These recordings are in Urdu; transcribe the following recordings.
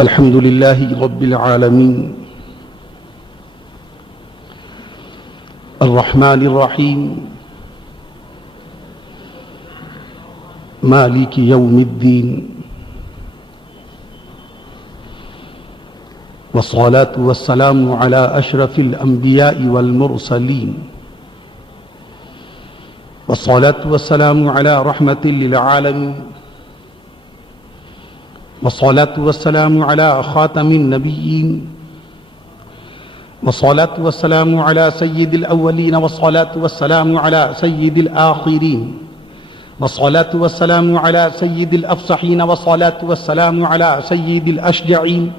الحمد لله رب العالمين الرحمن الرحيم مالك يوم الدين والصلاة والسلام على أشرف الأنبياء والمرسلين والصلاة والسلام على رحمة للعالمين والصلاة والسلام على خاتم النبيين والصلاة والسلام على سيد الأولين والصلاة والسلام على سيد الآخرين والصلاة والسلام على سيد الأفصحين والصلاة والسلام على سيد الأشجعين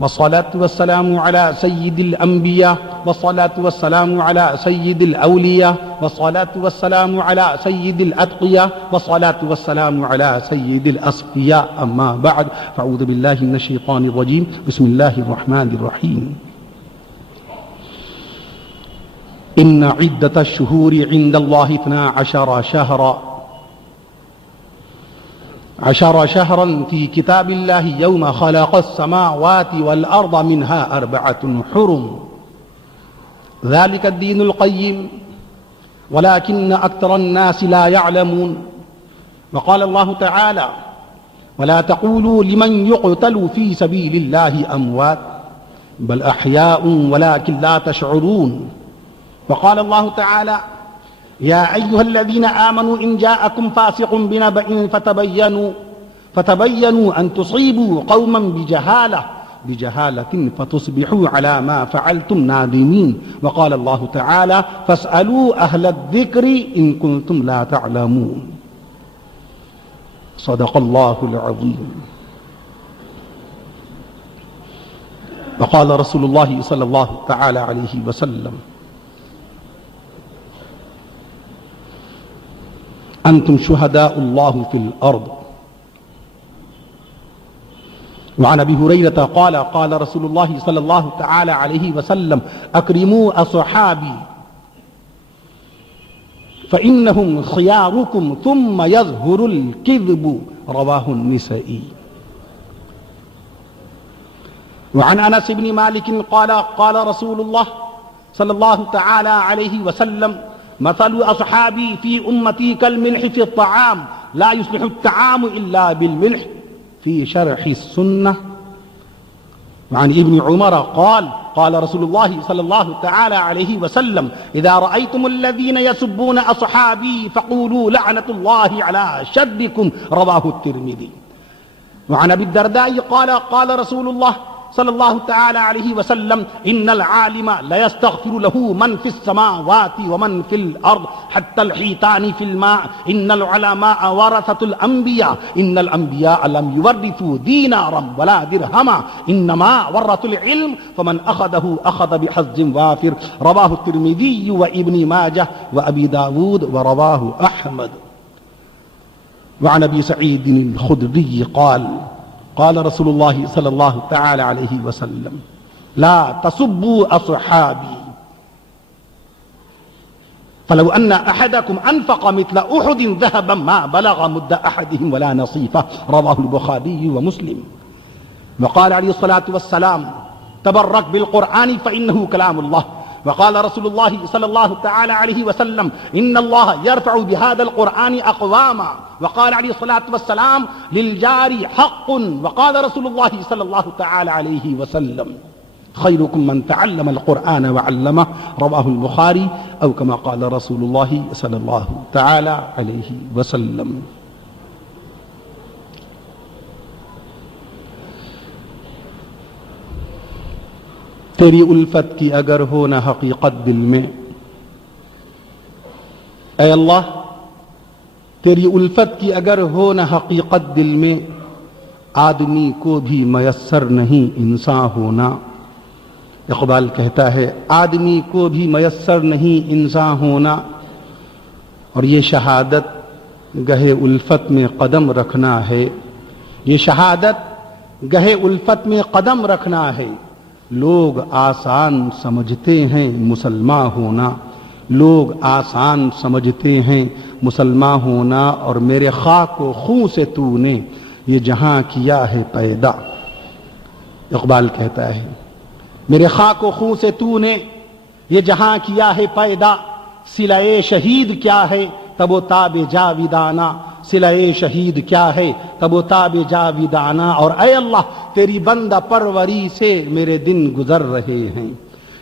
والصلاة والسلام على سيد الأنبياء والصلاة والسلام على سيد الأولياء والصلاة والسلام على سيد الأتقياء والصلاة والسلام على سيد الأصفياء أما بعد فأعوذ بالله من الشيطان الرجيم بسم الله الرحمن الرحيم إن عدة الشهور عند الله 12 شهرا في كتاب الله يوم خلق السماوات والأرض منها 4 حرم ذلك الدين القيم ولكن أكثر الناس لا يعلمون وقال الله تعالى ولا تقولوا لمن يقتل في سبيل الله أموات بل أحياء ولكن لا تشعرون وقال الله تعالى يا أيها الذين آمنوا إن جاءكم فاسق بنبأ فتبينوا أن تصيبوا قوما بجهالة فتصبحوا على ما فعلتم نادمين وقال الله تعالى فاسألوا أهل الذكر إن كنتم لا تعلمون صدق الله العظيم وقال رسول الله صلى الله تعالى عليه وسلم أنتم شهداء الله في الأرض وعن أبي هريرة قال قال رسول الله صلى الله تعالى عليه وسلم أكرموا أصحابي فإنهم خياركم ثم يظهر الكذب رواه النسائي وعن أنس بن مالك قال قال رسول الله صلى الله تعالى عليه وسلم مثل أصحابي في أمتي كالملح في الطعام لا يصلح الطعام إلا بالملح في شرح السنة وعن ابن عمر قال قال رسول الله صلى الله تعالى عليه وسلم إذا رأيتم الذين يسبون أصحابي فقولوا لعنة الله على شركم رواه الترمذي وعن أبي الدرداء قال قال رسول الله صلى الله تعالى عليه وسلم إن العالم لا يستغفر له من في السماوات ومن في الأرض حتى الحيتان في الماء إن العلماء ورثة الأنبياء إن الأنبياء لم يورثوا دينارا ولا درهما إنما ورثوا العلم فمن أخذه أخذ بحظ وافر رواه الترمذي وابن ماجه وأبي داود ورواه أحمد وعن أبي سعيد الخدري قال قال رسول الله صلى الله تعالى عليه وسلم لا تسبوا أصحابي فلو أن أحدكم أنفق مثل أحد ذهبا ما بلغ مد أحدهم ولا نصيفه رواه البخاري ومسلم وقال عليه الصلاة والسلام تبرك بالقرآن فإنه كلام الله وقال رسول الله صلى الله تعالى عليه وسلم إن الله يرفع بهذا القرآن أقواما وقال عليه الصلاة والسلام للجار حق وقال رسول الله صلى الله تعالى عليه وسلم خيركم من تعلم القرآن وعلمه رواه البخاري أو كما قال رسول الله صلى الله تعالى عليه وسلم تیری الفت کی اگر ہو نہ حقیقت دل میں اے اللہ تیری الفت کی اگر ہو نہ حقیقت دل میں آدمی کو بھی میسر نہیں انسان ہونا اقبال کہتا ہے آدمی کو بھی میسر نہیں انسان ہونا اور یہ شہادت گہے الفت میں قدم رکھنا ہے یہ شہادت گہے الفت میں قدم رکھنا ہے لوگ آسان سمجھتے ہیں مسلمان ہونا لوگ آسان سمجھتے ہیں مسلمان ہونا، اور میرے خاک و خون سے تو نے یہ جہاں کیا ہے پیدا۔ اقبال کہتا ہے میرے خاک و خون سے تو نے یہ جہاں کیا ہے پیدا، صلہ شہید کیا ہے تب و تاب جاویدانہ، صلہ شہید کیا ہے تب و تاب جاویدانہ۔ اور اے اللہ تیری بندہ پروری سے میرے دن گزر رہے ہیں،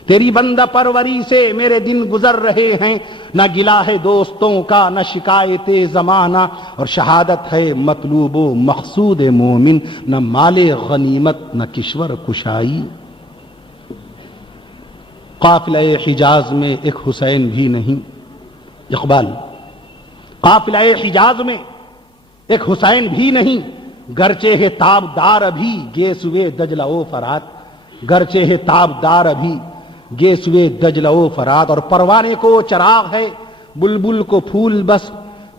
تیری بندہ پروری سے میرے دن گزر رہے ہیں، نہ گلہ ہے دوستوں کا نہ شکایت زمانہ، اور شہادت ہے مطلوب و مقصود مومن، نہ مال غنیمت نہ کشور کشائی۔ قافلہ حجاز میں ایک حسین بھی نہیں، اقبال قافلہ حجاز میں ایک حسین بھی نہیں، گرچہ ہے تابدار ابھی گے سوے دجلہ و فرات، گرچہ ہے تابدار ابھی گے سوے دجلہ و فرات۔ اور پروانے کو چراغ ہے بلبل کو پھول بس،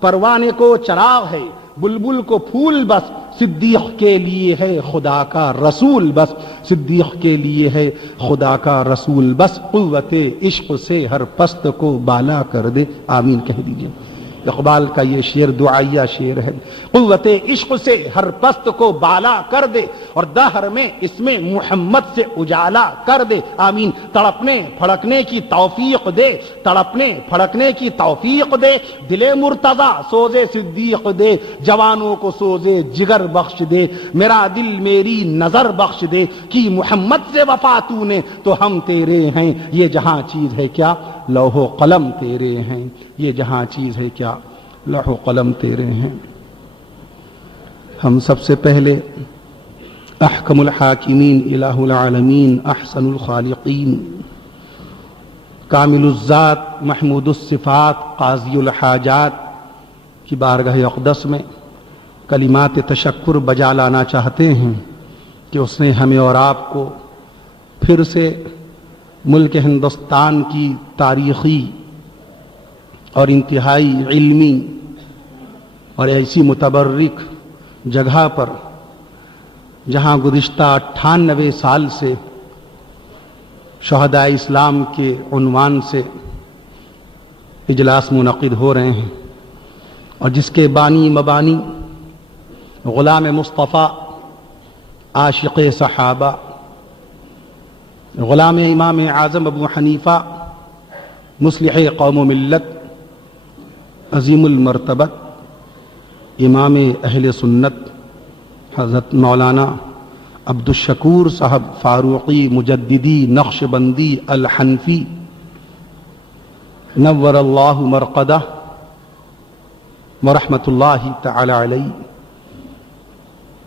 پروانے کو چراغ ہے بلبل کو پھول بس، صدیق کے لیے ہے خدا کا رسول بس، صدیق کے لیے ہے خدا کا رسول بس، قوت عشق سے ہر پست کو بالا کر دے، آمین کہہ دیجئے۔ اقبال کا یہ شعر دعائیہ شعر ہے، قوت عشق سے ہر پست کو بالا کر دے، اور دہر میں اس میں محمد سے اجالا کر دے، آمین۔ تڑپنے پھڑکنے کی توفیق دے، تڑپنے پھڑکنے کی توفیق دے، دل مرتضی سوزے صدیق دے، جوانوں کو سوزے جگر بخش دے، میرا دل میری نظر بخش دے، کی محمد سے وفا تو نے تو ہم تیرے ہیں، یہ جہاں چیز ہے کیا لوح و قلم تیرے ہیں، یہ جہاں چیز ہے کیا لوح و قلم تیرے ہیں۔ ہم سب سے پہلے احکم الحاکمین الہ العالمین احسن الخالقین کامل الذات محمود الصفات قاضی الحاجات کی بارگاہ اقدس میں کلمات تشکر بجا لانا چاہتے ہیں کہ اس نے ہمیں اور آپ کو پھر سے ملک ہندوستان کی تاریخی اور انتہائی علمی اور ایسی متبرک جگہ پر، جہاں گزشتہ 98 سال سے شہداء اسلام کے عنوان سے اجلاس منعقد ہو رہے ہیں، اور جس کے بانی مبانی غلام مصطفیٰ عاشق صحابہ غلام امام اعظم ابو حنیفہ مصلح قوم و ملت عظیم المرتبت امام اہل سنت حضرت مولانا عبد الشکور صاحب فاروقی مجددی نقشبندی الحنفی نور اللہ مرقدہ ورحمۃ اللہ تعالی علیہ،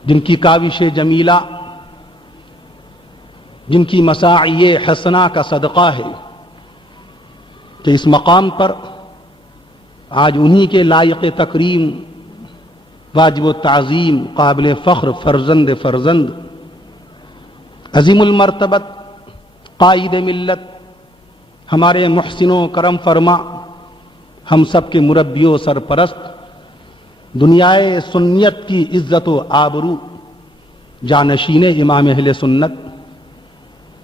جن کی کاوش جمیلہ، جن کی مساعی حسنہ کا صدقہ ہے کہ اس مقام پر آج انہی کے لائق تکریم، واجب و تعظیم، قابل فخر فرزند عظیم المرتبت قائد ملت، ہمارے محسن و کرم فرما، ہم سب کے مربی و سرپرست، دنیائے سنیت کی عزت و آبرو، جانشین امام اہل سنت،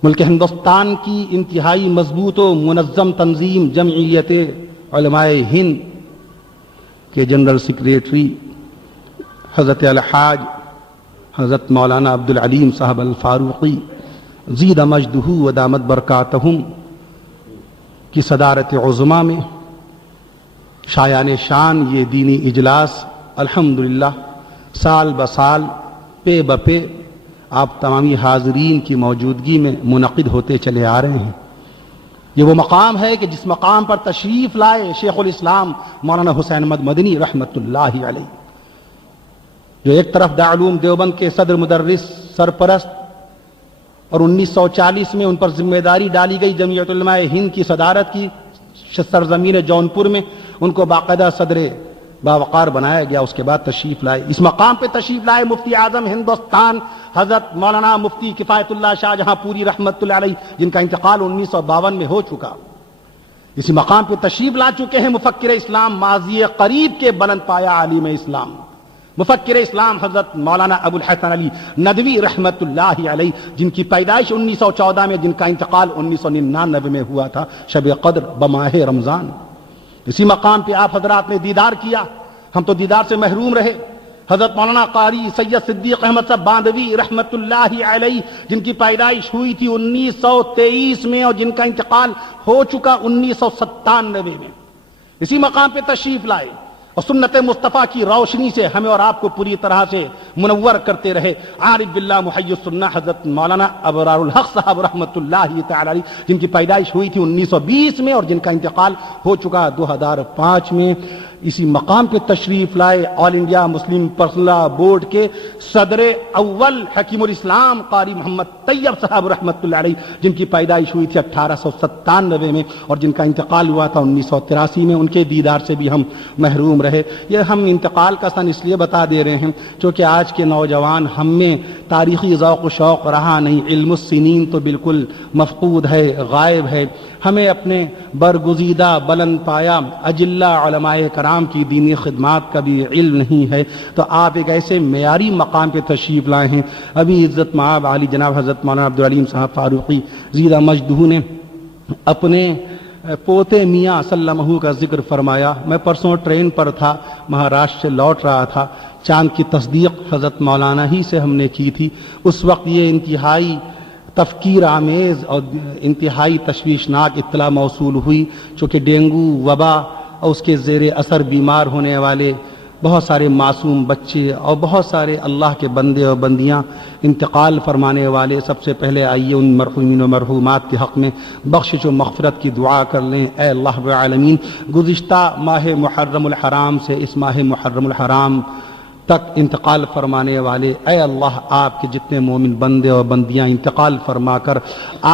ملک ہندوستان کی انتہائی مضبوط و منظم تنظیم جمعیت علماء ہند کے جنرل سیکریٹری حضرت الحاج حضرت مولانا عبد العلیم صاحب الفاروقی زید مجدہ و دامت برکاتہم کی صدارت عظمیٰ میں شایان شان یہ دینی اجلاس الحمدللہ سال بسال پے بپے آپ تمامی حاضرین کی موجودگی میں منعقد ہوتے چلے آ رہے ہیں۔ یہ وہ مقام ہے کہ جس مقام پر تشریف لائے شیخ الاسلام مولانا حسین احمد مدنی رحمۃ اللہ علیہ، جو ایک طرف دارالعلوم دیوبند کے صدر مدرس سرپرست، اور 1940 میں ان پر ذمہ داری ڈالی گئی جمعیت علماء ہند کی صدارت کی، سرزمین جونپور میں ان کو باقاعدہ صدر باوقار بنایا گیا، اس کے بعد تشریف لائے اس مقام پہ تشریف لائے مفتی اعظم ہندوستان حضرت مولانا مفتی کفایت اللہ شاہ جہاں پوری رحمت اللہ علیہ، جن کا انتقال 1952 میں ہو چکا، اسی مقام پہ تشریف لا چکے ہیں مفکر اسلام ماضی قریب کے بلند پایہ عالم اسلام مفکر اسلام حضرت مولانا ابو الحسن علی ندوی رحمت اللہ علیہ، جن کی پیدائش 1914 میں، جن کا انتقال 1999 میں ہوا تھا شب قدر بماہ رمضان، اسی مقام پہ آپ حضرات نے دیدار کیا، ہم تو دیدار سے محروم رہے۔ حضرت مولانا قاری سید صدیق احمد صاحب باندوی رحمت اللہ علیہ، جن کی پیدائش ہوئی تھی 1923 میں اور جن کا انتقال ہو چکا 1997 میں، اسی مقام پہ تشریف لائے اور سنت مصطفیٰ کی روشنی سے ہمیں اور آپ کو پوری طرح سے منور کرتے رہے۔ عارف باللہ محی السنہ حضرت مولانا ابرار الحق صاحب رحمت اللہ تعالی علیہ، جن کی پیدائش ہوئی تھی 1920 میں اور جن کا انتقال ہو چکا 2005 میں، اسی مقام پہ تشریف لائے all India Muslim personal law board کے صدر اول حکیم الاسلام قاری محمد طیب صاحب رحمت اللہ علیہ، جن کی پیدائش ہوئی تھی 1897 میں اور جن کا انتقال ہوا تھا 1983 میں۔ ان کے دیدار سے بھی ہم محروم رہے۔ یہ ہم انتقال کا سن اس لیے بتا دے رہے ہیں کیونکہ آج کے نوجوان ہم میں تاریخی ذوق و شوق رہا نہیں، علم السنین تو بالکل مفقود ہے، غائب ہے۔ ہمیں اپنے برگزیدہ بلند پایا اجلہ علماء کرام کی دینی خدمات کا بھی علم نہیں ہے، تو آپ ایک ایسے معیاری مقام پہ تشریف لائے ہیں۔ ابھی عزت مآب علی جناب حضرت مولانا عبدالعلیم صاحب فاروقی زیدہ مجدہ نے اپنے پوتے میاں سلمہ کا ذکر فرمایا۔ میں پرسوں ٹرین پر تھا، مہاراشٹر سے لوٹ رہا تھا، چاند کی تصدیق حضرت مولانا ہی سے ہم نے کی تھی۔ اس وقت یہ انتہائی تفکیر آمیز اور انتہائی تشویشناک اطلاع موصول ہوئی، چونکہ ڈینگو وبا اور اس کے زیر اثر بیمار ہونے والے بہت سارے معصوم بچے اور بہت سارے اللہ کے بندے اور بندیاں انتقال فرمانے والے۔ سب سے پہلے آئیے ان مرحومین و مرحومات کے حق میں بخشش و مغفرت کی دعا کر لیں۔ اے اللہ رب العالمین، گزشتہ ماہ محرم الحرام سے اس ماہ محرم الحرام تک انتقال فرمانے والے، اے اللہ آپ کے جتنے مومن بندے اور بندیاں انتقال فرما کر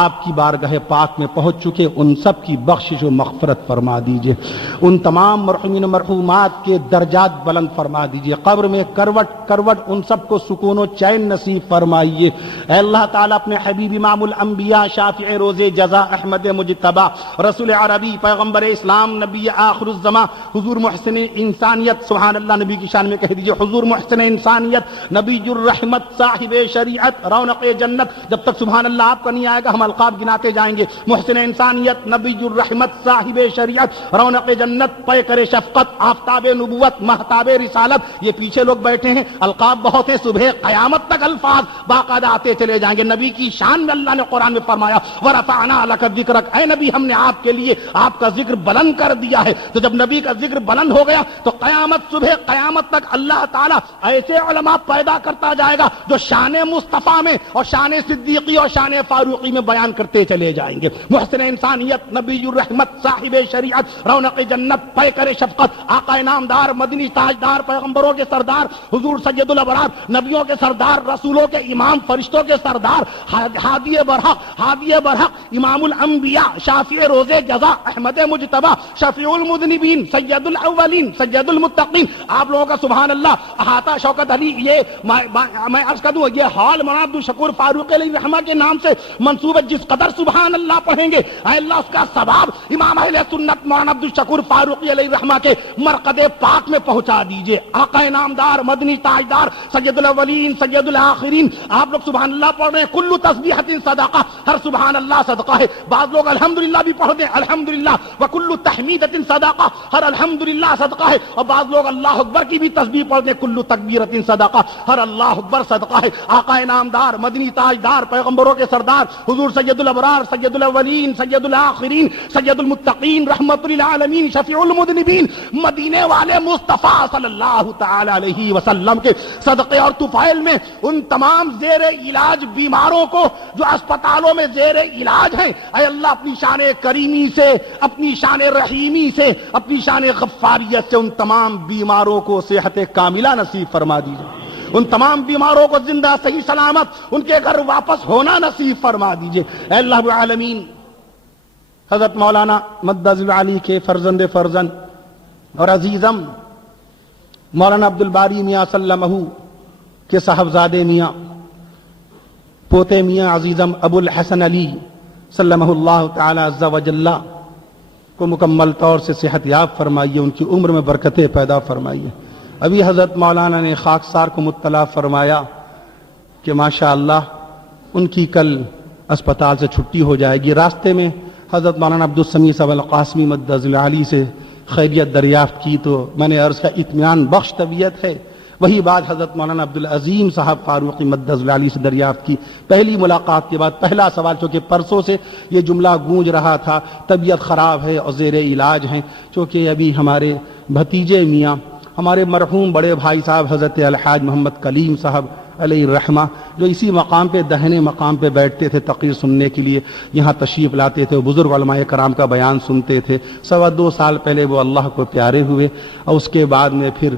آپ کی بارگاہ پاک میں پہنچ چکے، ان سب کی بخشش و مغفرت فرما دیجئے، ان تمام مرحومین و مرحومات کے درجات بلند فرما دیجئے، قبر میں کروٹ کروٹ ان سب کو سکون و چین نصیب فرمائیے۔ اے اللہ تعالیٰ اپنے حبیب امام الانبیاء شافع روز جزا احمد مجتبی رسول عربی پیغمبر اسلام نبی آخر الزمان حضور محسن انسانیت، سبحان اللہ، نبی کی شان میں کہہ دیجئے حضور محسن انسانیت نبی الرحمت صاحب شریعت رونق جنت، جب تک سبحان اللہ آپ کا نہیں آئے گا ہم القاب گناتے جائیں گے۔ محسن انسانیت نبی الرحمت صاحب شریعت رونق جنت پیکر شفقت آفتاب نبوت مہتاب رسالت، یہ پیچھے لوگ بیٹھے ہیں، القاب بہت ہیں، صبح قیامت تک الفاظ باقاعدہ آتے چلے جائیں گے۔ نبی کی شان میں اللہ نے قرآن میں فرمایا ورفعنا لک ذکرک، اے نبی ہم نے آپ کے لیے آپ کا ذکر بلند کر دیا ہے۔ تو جب نبی کا ذکر بلند ہو گیا تو قیامت صبح قیامت تک اللہ تعالیٰ ایسے علماء پیدا کرتا جائے گا جو شان مصطفیٰ میں اور شان صدیقی اور شان فاروقی میں بیان کرتے چلے جائیں گے۔ محسن انسانیت نبی الرحمت صاحب شریعت رونق جنت پیکر شفقت آقا انعامدار مدنی تاجدار پیغمبروں کے سردار حضور سید الابرار نبیوں کے سردار رسولوں کے امام فرشتوں کے سردار ہادی برحق امام الانبیاء شافع روز جزا احمد مجتبی شفیع المذنبین سید الاولین سید المتقین، آپ لوگوں کا سبحان اللہ احاطہ شوکت علی، یہ میں عرض کر دوں یہ ہال مولانا عبد الشکور فاروقی علیہ رحمہ کے نام سے منسوب ہے، جس قدر سبحان اللہ پڑھیں گے اے اللہ اس کا ثواب امام اہل سنت مولانا عبد الشکور فاروقی علیہ رحمہ کے مرقد پاک میں پہنچا دیجئے۔ آقا انعامدار مدنی تاجدار سید الاولین سید الاخرین، آپ لوگ سبحان اللہ پڑھ رہے ہیں، کل تسبیحۃ صدقہ، ہر سبحان اللہ صدقہ ہے۔ بعض لوگ الحمدللہ بھی پڑھتے ہیں، الحمدللہ وکل تحمیدۃ صدقہ، ہر الحمدللہ صدقہ ہے، اور بعض لوگ اللہ اکبر کی بھی تسبیح پڑھتے ہیں، کل تکبیرۃ صدقہ، ہر اللہ اکبر صدقہ ہے۔ آقا انعامدار مدنی تاجدار پیغمبروں کے سردار حضور سید الابرار سید الاولین سید الاخرین سید المتقین رحمت للعالمین شفیع المذنبین مدینے والے مصطفیٰ صلی اللہ تعالی علیہ وسلم کے صدقے اور طفیل میں ان تمام زیر علاج بیماروں کو جو اسپتالوں میں زیر علاج ہیں، اے اللہ اپنی شان کریمی سے اپنی شان رحیمی سے اپنی شان غفاریت سے ان تمام بیماروں کو صحت کاملہ نصیب فرما دیجیے، ان تمام بیماروں کو زندہ صحیح سلامت ان کے گھر واپس ہونا نصیب فرما دیجیے۔ اے اللہ رب العالمین، حضرت مولانا مدظ علی کے فرزند اور عزیزم مولانا عبد الباری میاں سلمہ کے صاحبزادے میاں پوتے میاں عزیزم ابو الحسن علی سلمہ اللہ تعالی عز و جل کو مکمل طور سے صحت یاب فرمائیے، ان کی عمر میں برکتیں پیدا فرمائیے۔ ابھی حضرت مولانا نے خاکسار کو مطلع فرمایا کہ ماشاء اللہ ان کی کل اسپتال سے چھٹی ہو جائے گی۔ راستے میں حضرت مولانا عبدالسمیع صاحب القاسمی مدظ العالی سے خیریت دریافت کی تو میں نے عرض کا اطمینان بخش طبیعت ہے۔ وہی بات حضرت مولانا عبدالعظیم صاحب فاروقی مدظ العالی سے دریافت کی۔ پہلی ملاقات کے بعد پہلا سوال، چونکہ پرسوں سے یہ جملہ گونج رہا تھا طبیعت خراب ہے اور زیر علاج ہیں، چونکہ ابھی ہمارے بھتیجے میاں ہمارے مرحوم بڑے بھائی صاحب حضرت الحاج محمد کلیم صاحب علیہ الرحمہ، جو اسی مقام پہ دہنے مقام پہ بیٹھتے تھے تقریر سننے کے لیے، یہاں تشریف لاتے تھے، بزرگ علماء کرام کا بیان سنتے تھے۔ 2.25 سال پہلے وہ اللہ کو پیارے ہوئے، اور اس کے بعد میں پھر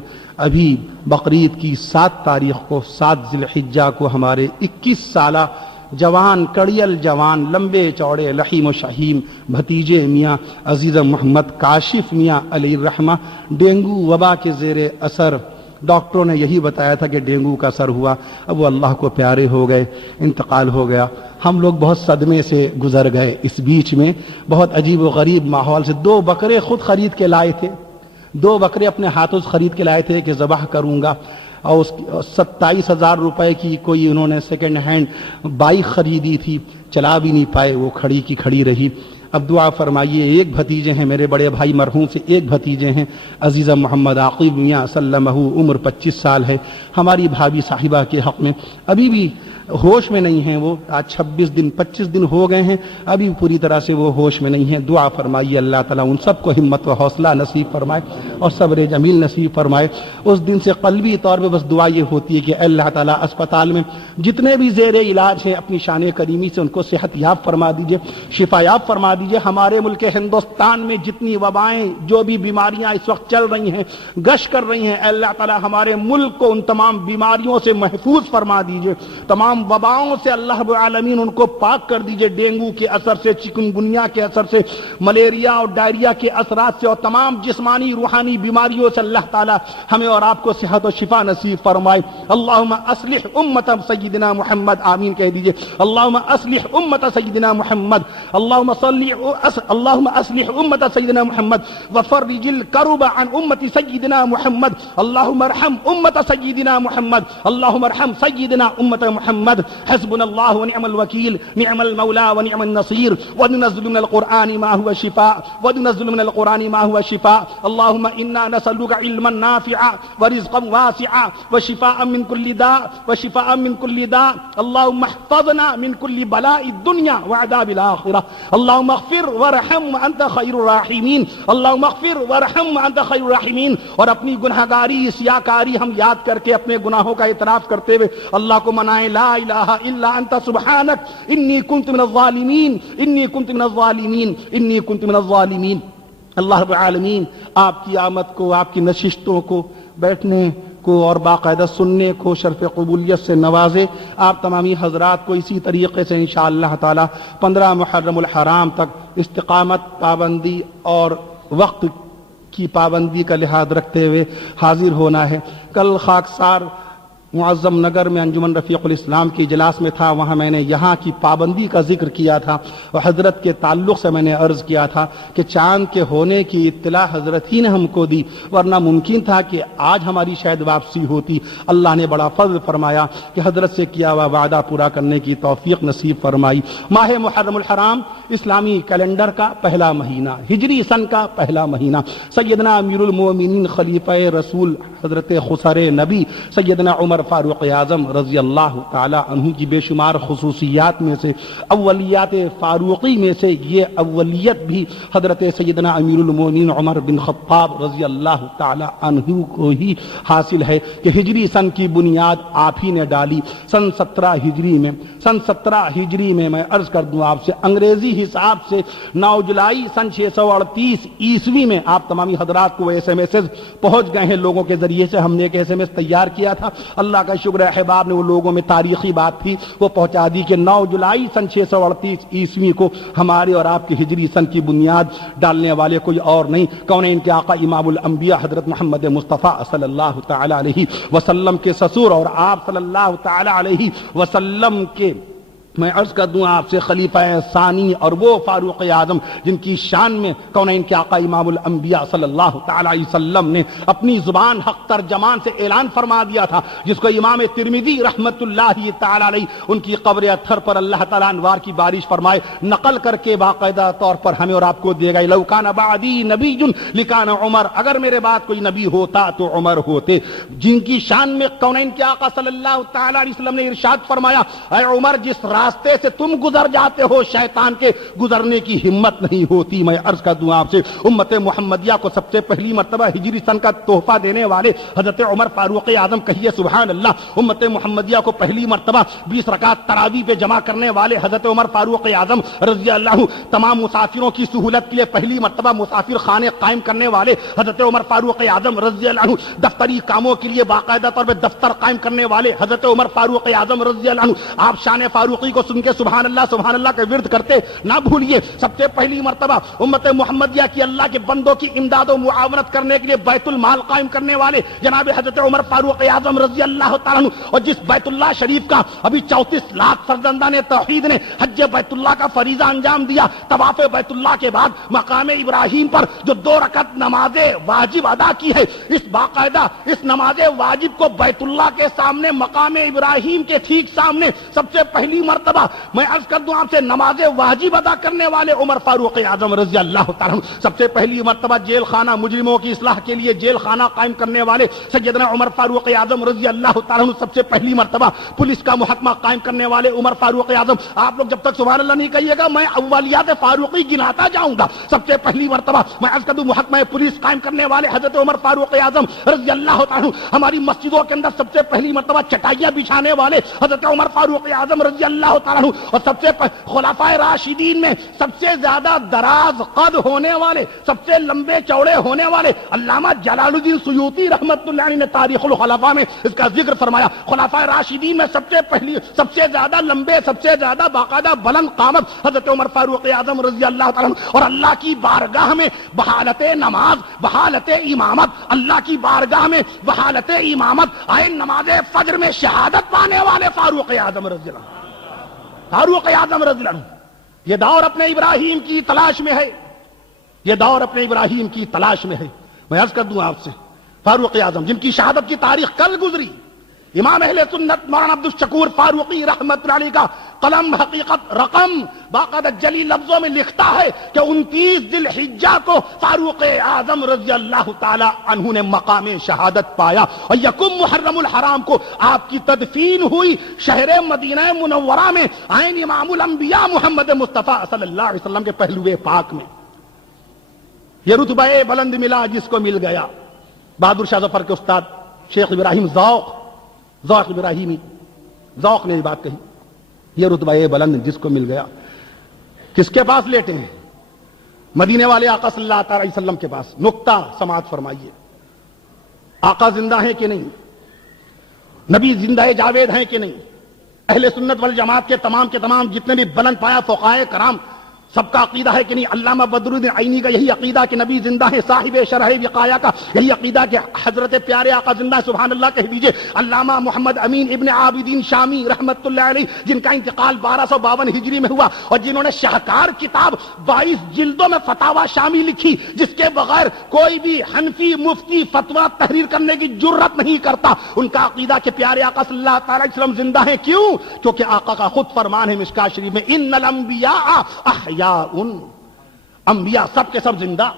ابھی بقرعید کی 7 تاریخ کو 7 ذی الحجہ کو ہمارے 21 سالہ جوان کڑیل جوان لمبے چوڑے لحیم و شہیم بھتیجے میاں عزیز محمد کاشف میاں علیہ الرحمہ ڈینگو وبا کے زیر اثر، ڈاکٹروں نے یہی بتایا تھا کہ ڈینگو کا اثر ہوا، اب وہ اللہ کو پیارے ہو گئے، انتقال ہو گیا۔ ہم لوگ بہت صدمے سے گزر گئے، اس بیچ میں بہت عجیب و غریب ماحول سے 2 بکرے خود خرید کے لائے تھے، 2 بکرے اپنے ہاتھوں سے خرید کے لائے تھے کہ ذبح کروں گا، اور اس 27,000 روپے کی کوئی انہوں نے سیکنڈ ہینڈ بائک خریدی تھی، چلا بھی نہیں پائے، وہ کھڑی کی کھڑی رہی۔ اب دعا فرمائیے، ایک بھتیجے ہیں میرے بڑے بھائی مرحوم سے، ایک بھتیجے ہیں عزیزہ محمد عاقب میاں سلمہ، عمر 25 سال ہے، ہماری بھابھی صاحبہ کے حق میں ابھی بھی ہوش میں نہیں ہیں، وہ آج 25 دن ہو گئے ہیں، ابھی پوری طرح سے وہ ہوش میں نہیں ہیں۔ دعا فرمائیے اللہ تعالیٰ ان سب کو ہمت و حوصلہ نصیب فرمائے اور صبر جمیل نصیب فرمائے۔ اس دن سے قلبی طور پہ بس دعا یہ ہوتی ہے کہ اے اللہ تعالیٰ اسپتال میں جتنے بھی زیر علاج ہیں اپنی شان کریمی سے ان کو صحت یاب فرما دیجئے، شفا یاب فرما دیجئے۔ ہمارے ملک ہندوستان میں جتنی وبائیں جو بھی بیماریاں اس وقت چل رہی ہیں، گش کر رہی ہیں، اے اللہ تعالیٰ ہمارے ملک کو ان تمام بیماریوں سے محفوظ فرما دیجئے، تمام وباؤں سے اللہ رب العالمین ان کو پاک کر دیجئے، ڈینگو کے اثر سے، چکن گنیا کے اثر سے، ملیریا اور ڈائریا کے اثرات سے، اور تمام جسمانی روحانی بیماریوں سے اللہ تعالیٰ ہمیں اور آپ کو صحت و شفا نصیب فرمائے۔ اللہم اصلح امت سیدنا محمد، آمین کہہ دیجئے۔ اللہم اصلح امت سیدنا محمد، اللہم اصلح امت سیدنا محمد وفرج الکرب عن امت سیدنا محمد، اللہم ارحم امت سیدنا محمد، اللہم ارحم سیدنا امت محمد۔ حسبنا اللہ ونعم الوکیل، نعم المولا ونعم النصیر، وننزل من القرآن ما هو شفاء، وننزل من القرآن ما هو شفاء۔ اللہم انا نسألك علما نافعا ورزقا واسعا وشفاء من كل داء وشفاء من كل داء، اللہم احفظنا من كل بلاء الدنيا وعذاب الآخرة، اللہم اغفر وارحم وانت خیر الراحمین، اللہم اغفر وارحم وانت خیر الراحمین۔ اور اپنی گناہگاری سیاکاری ہم یاد کر کے اپنے گناہوں کا اعتراف کرتے ہوئے اللہ کو منائیں، لا الہ الا انت سبحانک انی کنت من الظالمین، انی کنت من الظالمین، انی کنت من الظالمین۔ اللہ رب العالمین آپ کی آمد کو، آپ کی نشستوں کو، بیٹھنے کو اور باقاعدہ سننے کو شرف قبولیت سے نوازے۔ آپ تمامی حضرات کو اسی طریقے سے انشاءاللہ تعالی 15 محرم الحرام تک استقامت، پابندی اور وقت کی پابندی کا لحاظ رکھتے ہوئے حاضر ہونا ہے۔ کل خاکسار معظم نگر میں انجمن رفیق الاسلام کی اجلاس میں تھا، وہاں میں نے یہاں کی پابندی کا ذکر کیا تھا، اور حضرت کے تعلق سے میں نے عرض کیا تھا کہ چاند کے ہونے کی اطلاع حضرت ہی نے ہم کو دی، ورنہ ممکن تھا کہ آج ہماری شاید واپسی ہوتی۔ اللہ نے بڑا فضل فرمایا کہ حضرت سے کیا ہوا وعدہ پورا کرنے کی توفیق نصیب فرمائی۔ ماہ محرم الحرام اسلامی کیلنڈر کا پہلا مہینہ، ہجری سن کا پہلا مہینہ، سیدنا امیر المومنین خلیفہ رسول حضرت خسر نبی سیدنا عمر فاروق اعظم رضی اللہ تعالی عنہ کی بے شمار خصوصیات میں سے، اولیات فاروقی میں سے یہ اولیت بھی حضرت سیدنا امیر المومنین عمر بن خطاب رضی اللہ تعالی عنہ کو ہی حاصل ہے کہ ہجری سن کی بنیاد آپ ہی نے ڈالی۔ سن 17 ہجری میں میں عرض کر دوں آپ سے، انگریزی حساب سے 9 جولائی سن 638 عیسوی میں آپ تمامی حضرات کو ایس ایم ایس پہنچ گئے ہیں، لوگوں کے ذریعے سے ہم نے ایک ایس ایم ایس تیار کیا تھا، اللہ کا شکر ہے احباب نے وہ لوگوں میں تاریخی بات تھی وہ پہنچا دی کہ 9 جولائی سن 638 عیسوی کو ہمارے اور آپ کی ہجری سن کی بنیاد ڈالنے والے کوئی اور نہیں، کونین کے آقا امام الانبیاء حضرت محمد مصطفیٰ صلی اللہ تعالی علیہ وسلم کے سسر اور آپ صلی اللہ تعالی علیہ وسلم کے میں عرض کر دوں آپ سے خلیفہ ثانی اور وہ فاروق اعظم جن کی شان میں کونین کے آقا امام الانبیاء صلی اللہ تعالی علیہ وسلم نے اپنی زبان حق ترجمان سے اعلان فرما دیا تھا، جس کو امام ترمذی رحمت اللہ تعالی علیہ ان کی قبر اطہر پر اللہ تعالیٰ انوار کی بارش فرمائے نقل کر کے باقاعدہ طور پر ہمیں اور آپ کو دے گا، لو کان بعدی نبی لکان عمر، اگر میرے بعد کوئی نبی ہوتا تو عمر ہوتے، جن کی شان میں کونین کے آقا صلی اللہ تعالی علیہ وسلم نے ارشاد فرمایا، اے عمر جس راستے سے تم گزر جاتے ہو شیطان کے گزرنے کی ہمت نہیں ہوتی۔ میں عرض کر دوں آپ سے امت محمدیہ کو سب سے پہلی مرتبہ ہجری سن کا تحفہ دینے والے حضرت عمر فاروق اعظم، کہیے سبحان اللہ۔ امت محمدیہ کو پہلی مرتبہ 20 رکعت تراویح پہ جمع کرنے والے حضرت عمر فاروق اعظم رضی اللہ عنہ، تمام مسافروں کی سہولت کے لیے پہلی مرتبہ مسافر خانے قائم کرنے والے حضرت عمر فاروق اعظم رضی اللہ عنہ، دفتری کاموں کے لیے باقاعدہ طور پہ دفتر قائم کرنے والے حضرت عمر فاروق اعظم رضی اللہ عنہ، آپ شان فاروقی کو سن کے سبحان اللہ کا ورد کرتے نہ بھولیے۔ سب سے پہلی مرتبہ امت محمدیہ کی اللہ کے بندوں کی امداد و معاونت کرنے کے لیے بیت المال قائم کرنے والے جناب حضرت عمر فاروق اعظم رضی اللہ تعالیٰ عنہ، اور جس بیت اللہ شریف کا ابھی 34 لاکھ فرزندان توحید نے حج بیت اللہ کا فریضہ انجام دیا، طواف بیت اللہ کے بعد مقام ابراہیم پر جو 2 رکعت نماز واجب ادا کی ہے، اس باقاعدہ اس نماز واجب کو بیت اللہ کے سامنے مقام ابراہیم کے ٹھیک سامنے سب سے پہلی مرتبہ میں عرض کر دوں آپ سے نماز واجب ادا کرنے والے عمر فاروق اعظم رضی اللہ تعالیٰ عنہ، سب سے پہلی مرتبہ جیل خانہ مجرموں کی اصلاح کے لیے جیل خانہ قائم کرنے والے سیدنا عمر فاروق اعظم رضی اللہ تعالیٰ عنہ، سب سے پہلی مرتبہ پولیس کا محکمہ قائم کرنے والے عمر فاروق اعظم۔ آپ لوگ جب تک سبحان اللہ نہیں کہیے گا میں اولیات فاروقی گناتا جاؤں گا۔ سب سے پہلی مرتبہ میں عرض کر دوں محکمہ پولیس قائم کرنے والے حضرت عمر فاروق اعظم رضی اللہ تعالیٰ عنہ، ہماری مسجدوں کے اندر سب سے پہلی مرتبہ چٹائیاں بچھانے والے حضرت عمر فاروق اعظم رضی اللہ تعالیٰ عنہ، اور سب سے خلفائے راشدین میں سب سے زیادہ دراز قد ہونے والے، سب سے لمبے چوڑے ہونے والے علامہ جلال الدین سیوطی رحمت اللہ علیہ نے تاریخ الخلفاء میں اس کا ذکر فرمایا، خلفائے راشدین میں سب سے زیادہ لمبے، سب سے زیادہ باقاعدہ بلند قامت حضرت عمر فاروق اعظم رضی اللہ تعالیٰ عنہ، اور اللہ کی بارگاہ میں بحالت نماز، بحالت امامت، اللہ کی بارگاہ میں بحالت امامت آئے نماز فجر میں شہادت پانے والے فاروق اعظم رضی اللہ عنہ، فاروق اعظم رضی اللہ عنہ۔ یہ دور اپنے ابراہیم کی تلاش میں ہے، یہ دور اپنے ابراہیم کی تلاش میں ہے۔ میں عرض کر دوں آپ سے فاروق اعظم جن کی شہادت کی تاریخ کل گزری، امام اہل سنت مولانا عبد الشکور فاروقی رحمت اللہ علیہ کا قلم حقیقت رقم باقاعدہ جلی لفظوں میں لکھتا ہے کہ 29 ذی الحجہ کو فاروق اعظم رضی اللہ تعالی عنہ نے مقام شہادت پایا، اور یکم محرم الحرام کو آپ کی تدفین ہوئی شہر مدینہ منورہ میں عین امام الانبیاء محمد مصطفیٰ صلی اللہ علیہ وسلم کے پہلو پاک میں۔ یہ رتبہ بلند ملا جس کو مل گیا بہادر شاہ ظفر کے استاد شیخ ابراہیم ذوق ابراہیمی ذوق نے یہ بات کہی، یہ رتبہ بلند جس کو مل گیا۔ کس کے پاس لیٹے ہیں؟ مدینے والے آقا صلی اللہ تعالی علیہ وسلم کے پاس۔ نقطہ سماعت فرمائیے، آقا زندہ ہیں کہ نہیں؟ نبی زندہ جاوید ہیں کہ نہیں؟ اہل سنت والجماعت کے تمام جتنے بھی بلند پایا فقہائے کرام سب کا عقیدہ ہے کہ نہیں؟ علامہ بدر الدین عینی کا یہی عقیدہ کہ نبی زندہ ہے، صاحب شرح وقایا کا یہی عقیدہ کہ حضرت پیارے آقا زندہ ہے، سبحان اللہ کہہ دیجئے۔ علامہ محمد امین ابن عابدین شامی رحمت اللہ علیہ جن کا انتقال 1252 ہجری میں ہوا، اور جنہوں نے شاہکار کتاب 22 جلدوں میں فتاوی شامی لکھی، جس کے بغیر کوئی بھی حنفی مفتی فتویٰ تحریر کرنے کی جرت نہیں کرتا، ان کا عقیدہ کہ پیارے آقا صلی اللہ تعالی علیہ وسلم زندہ ہیں۔ کیوں؟ کیونکہ آقا کا خود فرمان ہے مشکاۃ شریف میں، ان الانبیاء انبیاء سب کے سب زندہ۔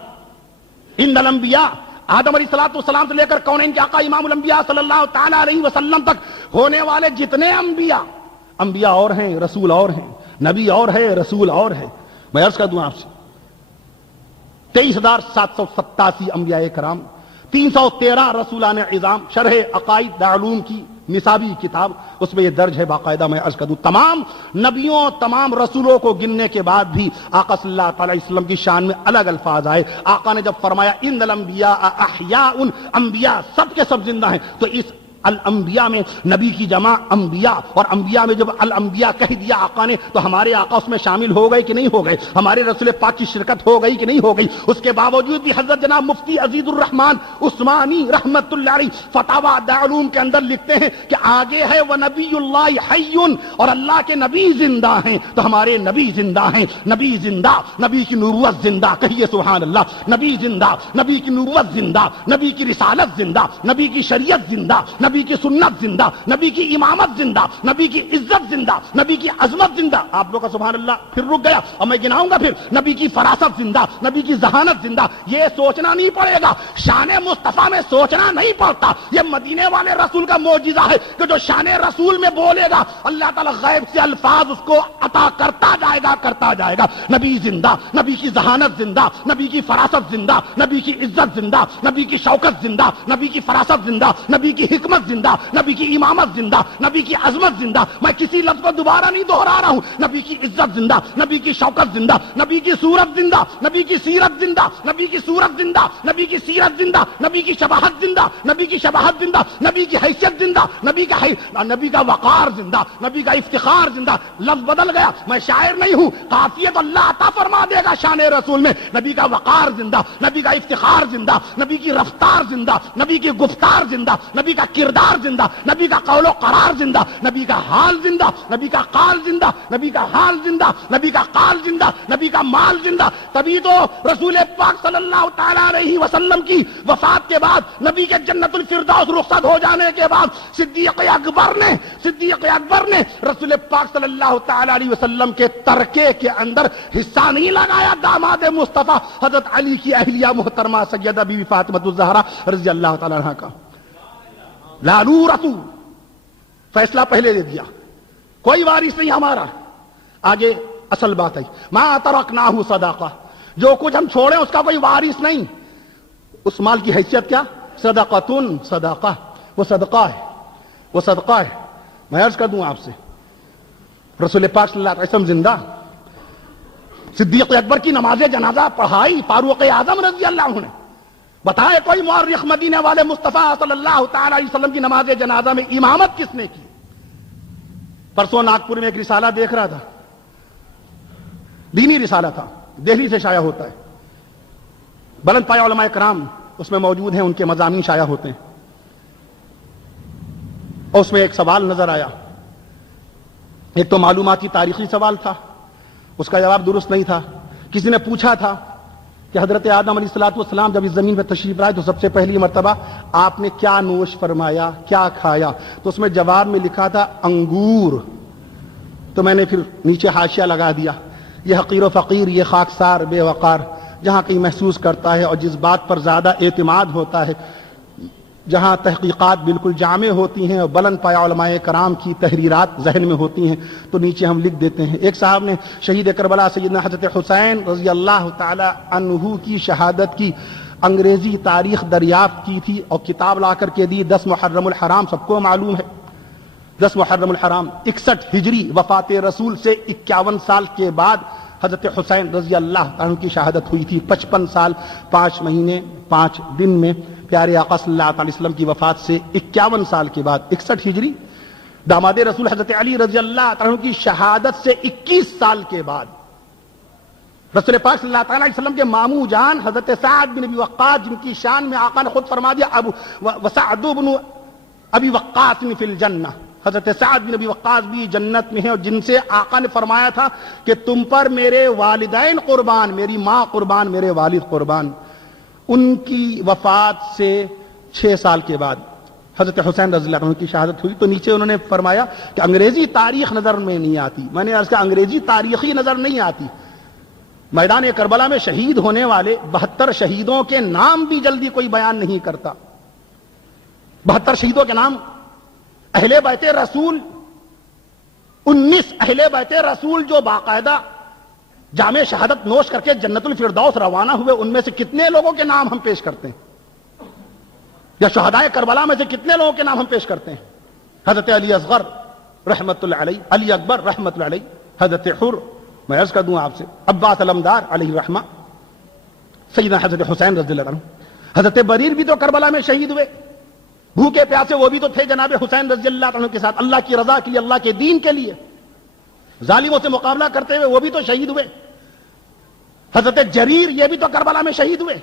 ان الانبیاء آدم علیہ السلام سے لے کر کونین کے آقا امام الانبیاء صلی اللہ تعالی علیہ وسلم تک ہونے والے جتنے انبیاء اور ہیں، رسول اور ہیں، نبی اور ہے، رسول اور ہے۔ میں عرض کر دوں آپ سے 23,787 انبیاء کرام، 313 رسولان عظام، شرح عقائد دارالعلوم کی نصابی کتاب، اس میں یہ درج ہے باقاعدہ۔ میں عرض کر دوں تمام نبیوں تمام رسولوں کو گننے کے بعد بھی آقا صلی اللہ تعالی علیہ وسلم کی شان میں الگ الفاظ آئے۔ آقا نے جب فرمایا ان الانبیاء احیاء، انبیاء سب کے سب زندہ ہیں، تو اس الانبیاء میں نبی کی جمع انبیاء، اور انبیاء میں جب الانبیاء کہہ دیا آقا نے تو ہمارے آقا اس میں شامل ہو گئے کہ نہیں ہو گئے؟ ہمارے رسول پاک کی شرکت ہو گئی کہ نہیں ہو گئی؟ اس کے باوجود بھی حضرت جناب مفتی عزیز الرحمان عثمانی رحمت اللہ علیہ فتاوی دارالعلوم کے اندر لکھتے ہیں کہ آگے ہے وَنَبِيُّ اللَّهِ حَيٌّ، اور اللہ کے نبی زندہ ہیں تو ہمارے نبی زندہ ہیں، نبی زندہ، نبی کی نبوت زندہ، کہیے سبحان اللہ، نبی زندہ، نبی کی نبوت زندہ، نبی کی رسالت زندہ، نبی کی شریعت زندہ، نبی کی سنت زندہ، نبی کی امامت زندہ، نبی کی عزت زندہ، نبی کی عظمت زندہ۔ آپ لوگ کا سبحان اللہ پھر رک گیا اور میں گناؤں گا پھر، نبی کی فراست زندہ، نبی کی ذہانت زندہ۔ یہ سوچنا نہیں پڑے گا، شان مصطفیٰ میں سوچنا نہیں پڑتا، یہ مدینے والے رسول کا معجزہ ہے کہ جو شان رسول میں بولے گا اللہ تعالیٰ غیب سے الفاظ اس کو عطا کرتا جائے گا، کرتا جائے گا۔ نبی زندہ، نبی کی ذہانت زندہ، نبی کی فراست زندہ، نبی کی عزت زندہ، نبی کی شوکت زندہ، نبی کی فراست زندہ، نبی کی حکمت زندہ، نبی کی امامت زندہ، نبی کی عظمت زندہ۔ میں کسی لفظ کو دوبارہ نہیں دہرا رہا ہوں، نبی کی عزت زندہ، نبی کی شوکت زندہ، نبی کی صورت زندہ، نبی کی سیرت زندہ، نبی کی صورت زندہ، نبی کی سیرت زندہ، نبی کی شباہت زندہ، نبی کی شباہت زندہ، نبی کی حیثیت زندہ، نبی کا وقار زندہ، نبی کا افتخار زندہ۔ لفظ بدل گیا، میں شاعر نہیں ہوں، قافیت اللہ عطا فرما دے گا شان رسول میں۔ نبی کا وقار زندہ، نبی کا افتخار زندہ، نبی کی رفتار زندہ، نبی کی گفتار زندہ، نبی کا کردار زندہ، نبی کا قول و قرار زندہ، نبی کا حال زندہ، نبی کا قال زندہ، نبی کا حال زندہ، نبی کا قال زندہ، نبی کا مال زندہ۔ تبھی تو رسول پاک صلی اللہ تعالیٰ علیہ وسلم کی وفات کے بعد، نبی کے جنت الفردوس رخصت ہو جانے کے بعد، صدیق اکبر نے رسول پاک صلی اللہ تعالیٰ علیہ وسلم کے ترکے کے اندر حصہ نہیں لگایا۔ داماد مصطفیٰ حضرت علی کی اہلیہ محترمہ سیدہ بی بی فاطمہ الزہرا رضی اللہ تعالیٰ عنہ کا لالو رسو فیصلہ پہلے دے دیا، کوئی وارث نہیں ہمارا۔ آگے اصل بات ہے، ما ترکناہ صدقہ، جو کچھ ہم چھوڑیں اس کا کوئی وارث نہیں۔ اس مال کی حیثیت کیا؟ صدقۃن، صدقہ، وہ صدقہ ہے، وہ صدقہ ہے۔ میں عرض کر دوں آپ سے، رسول پاک صلی اللہ علیہ وسلم زندہ، صدیق اکبر کی نماز جنازہ پڑھائی فاروق اعظم رضی اللہ عنہ نے۔ بتائے کوئی مورخ مدینے والے مصطفیٰ صلی اللہ تعالی علیہ وسلم کی نماز جنازہ میں امامت کس نے کی؟ پرسوں ناگپور میں ایک رسالہ دیکھ رہا تھا، دینی رسالہ تھا، دہلی سے شائع ہوتا ہے، بلند پایہ علماء کرام اس میں موجود ہیں، ان کے مضامین شائع ہوتے ہیں، اور اس میں ایک سوال نظر آیا۔ ایک تو معلوماتی تاریخی سوال تھا، اس کا جواب درست نہیں تھا۔ کسی نے پوچھا تھا کہ حضرت آدم علیہ السلام جب اس زمین پہ تشریف لائے تو سب سے پہلی مرتبہ آپ نے کیا نوش فرمایا، کیا کھایا؟ تو اس میں جواب میں لکھا تھا انگور۔ تو میں نے پھر نیچے حاشیہ لگا دیا، یہ حقیر و فقیر، یہ خاکسار بے وقار جہاں کہیں محسوس کرتا ہے اور جس بات پر زیادہ اعتماد ہوتا ہے، جہاں تحقیقات بالکل جامع ہوتی ہیں اور بلند پایہ علماء کرام کی تحریرات ذہن میں ہوتی ہیں، تو نیچے ہم لکھ دیتے ہیں۔ ایک صاحب نے شہید کربلا سیدنا حضرت حسین رضی اللہ تعالی عنہ کی شہادت کی انگریزی تاریخ دریافت کی تھی اور کتاب لا کر کے دی، 10 محرم الحرام، سب کو معلوم ہے 10 محرم الحرام 61 ہجری، وفات رسول سے 51 سال کے بعد حضرت حسین رضی اللہ عنہ کی شہادت ہوئی تھی۔ 55 سال 5 مہینے 5 دن میں پیارے آقا صلی اللہ علیہ وسلم کی وفات سے 51 سال کے بعد 61 ہجری، داماد رسول حضرت علی رضی اللہ عنہ کی شہادت سے 21 سال کے بعد رسول پاک صلی اللہ علیہ وسلم کے ماموں جان حضرت سعد بن ابی وقاص، جن کی شان میں آقا نے خود فرما دیا وسعد بن ابی وقاص فی الجنہ، حضرت سعد بن ابی وقاص بھی جنت میں ہیں، اور جن سے آقا نے فرمایا تھا کہ تم پر میرے والدین قربان، میری ماں قربان، میرے والد قربان۔ ان کی وفات سے 6 سال کے بعد حضرت حسین رضی اللہ عنہ کی شہادت ہوئی۔ تو نیچے انہوں نے فرمایا کہ انگریزی تاریخ نظر میں نہیں آتی۔ میں نے عرض کہا انگریزی تاریخی نظر نہیں آتی، میدان کربلا میں شہید ہونے والے 72 شہیدوں کے نام بھی جلدی کوئی بیان نہیں کرتا۔ 72 شہیدوں کے نام، اہل بیت رسول 19 اہل بیت رسول جو باقاعدہ جامع شہادت نوش کر کے جنت الفردوس روانہ ہوئے، ان میں سے کتنے لوگوں کے نام ہم پیش کرتے ہیں؟ یا شہدائے کربلا میں سے کتنے لوگوں کے نام ہم پیش کرتے ہیں؟ حضرت علی اصغر رحمت اللہ علیہ، علی اکبر رحمت اللہ علیہ، حضرت حر، میں عرض کر دوں آپ سے، عباس علمدار علیہ رحمہ، سیدنا حضرت حسین رضی اللہ عنہ، حضرت بریر بھی تو کربلا میں شہید ہوئے، بھوکے پیاسے وہ بھی تو تھے جناب حسین رضی اللہ عنہ کے ساتھ، اللہ کی رضا کے لیے، اللہ کے دین کے لیے ظالموں سے مقابلہ کرتے ہوئے وہ بھی تو شہید ہوئے۔ حضرت جریر یہ بھی تو کربلا میں شہید ہوئے،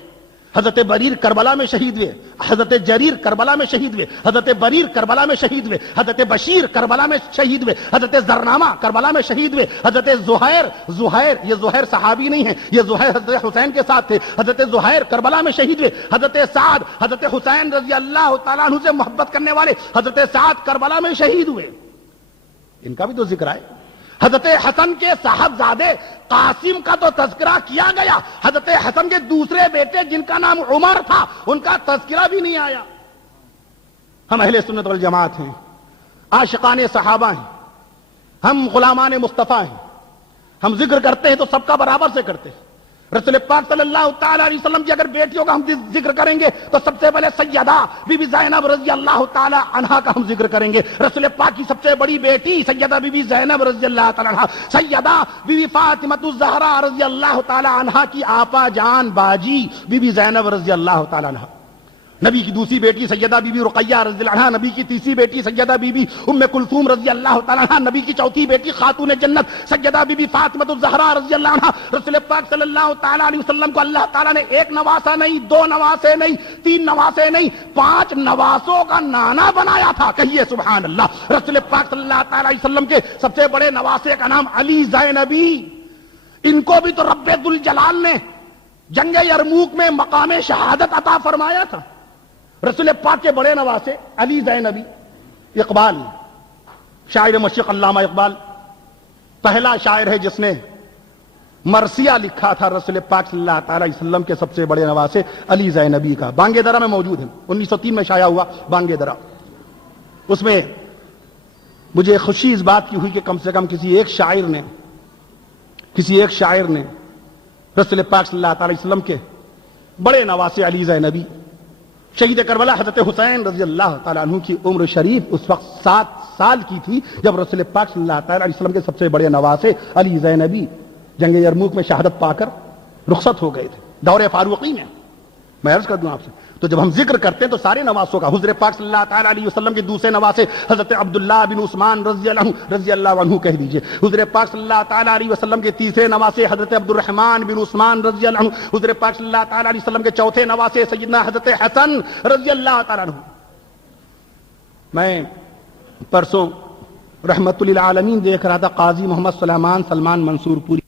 حضرت بریر کربلا میں شہید ہوئے، حضرت جریر کربلا میں شہید ہوئے، حضرت بریر کربلا میں شہید ہوئے، حضرت بشیر کربلا میں شہید ہوئے، حضرت زرنامہ کربلا میں شہید ہوئے، حضرت زہیر یہ زہیر صحابی نہیں ہیں، یہ زہیر حضرت حسین کے ساتھ تھے، حضرت زہیر کربلا میں شہید ہوئے، حضرت سعد حضرت حسین رضی اللہ تعالیٰ عنہ سے محبت کرنے والے حضرت سعد کربلا میں شہید ہوئے، ان کا بھی تو ذکر ہے۔ حضرت حسن کے صاحبزادے قاسم کا تو تذکرہ کیا گیا، حضرت حسن کے دوسرے بیٹے جن کا نام عمر تھا ان کا تذکرہ بھی نہیں آیا۔ ہم اہل سنت والجماعت ہیں، عاشقان صحابہ ہیں، ہم غلامان مصطفیٰ ہیں، ہم ذکر کرتے ہیں تو سب کا برابر سے کرتے ہیں۔ رسول پاک صلی اللہ تعالی علیہ وسلم کی اگر بیٹیوں کا ہم ذکر کریں گے تو سب سے پہلے سیدہ بی بی زینب رضی اللہ تعالی عنہا کا ہم ذکر کریں گے۔ رسول پاک کی سب سے بڑی بیٹی سیدہ بی بی زینب رضی اللہ تعالی عنہا، سیدہ بی بی فاطمہ الزہرا رضی اللہ تعالی عنہا کی آپا جان باجی بی بی زینب رضی اللہ تعالی عنہا، نبی کی دوسری بیٹی سیدہ بی بی رقیہ رضی اللہ عنہا، نبی کی تیسری بیٹی سیدہ بی بی ام کلثوم رضی اللہ تعالی عنہا، نبی کی چوتھی بیٹی خاتون جنت سیدہ بی بی فاطمہ الزہرا رضی اللہ عنہا۔ رسول پاک صلی اللہ تعالی علیہ وسلم کو اللہ تعالیٰ نے ایک نواسہ نہیں، دو نواسے نہیں، تین نواسے نہیں، 5 نواسوں کا نانا بنایا تھا، کہیے سبحان اللہ۔ رسول پاک صلی اللہ تعالی علیہ وسلم کے سب سے بڑے نواسے کا نام علی زینبی، ان کو بھی تو رب ذوالجلال نے جنگ یرموک میں مقام شہادت عطا فرمایا تھا۔ رسول پاک کے بڑے نواسے علی زینبی، اقبال شاعر مشرق علامہ اقبال پہلا شاعر ہے جس نے مرثیہ لکھا تھا رسول پاک صلی اللہ تعالی علیہ وسلم کے سب سے بڑے نواسے علی زینبی کا، بانگے درہ میں موجود ہے، 1903 میں شائع ہوا بانگے درہ۔ اس میں مجھے خوشی اس بات کی ہوئی کہ کم سے کم کسی ایک شاعر نے رسول پاک صلی اللہ تعالی علیہ وسلم کے بڑے نواسے علی زینبی، شہید کربلا حضرت حسین رضی اللہ تعالیٰ عنہ کی عمر شریف اس وقت 7 سال کی تھی جب رسول پاک صلی اللہ تعالیٰ علیہ وسلم کے سب سے بڑے نواسے علی زینبی جنگ یرموک میں شہادت پا کر رخصت ہو گئے تھے دور فاروقی میں عرض کر دوں آپ سے۔ تو جب ہم ذکر کرتے ہیں تو سارے نواسوں کا، حضور پاک صلی اللہ تعالیٰ علیہ وسلم کے دوسرے نواسے حضرت عبداللہ بن عثمان رضی اللہ عنہ کہہ دیجئے، حضور پاک صلی اللہ تعالیٰ علیہ وسلم کے تیسرے نواسے حضرت عبد الرحمن بن عثمان رضی اللہ عنہ، حضور پاک صلی اللہ تعالیٰ علیہ وسلم کے چوتھے نواسے سیدنا حضرت حسن رضی اللہ تعالیٰ عنہ۔ میں پرسوں رحمت للعالمین دیکھ رہا تھا، قاضی محمد سلمان منصور پوری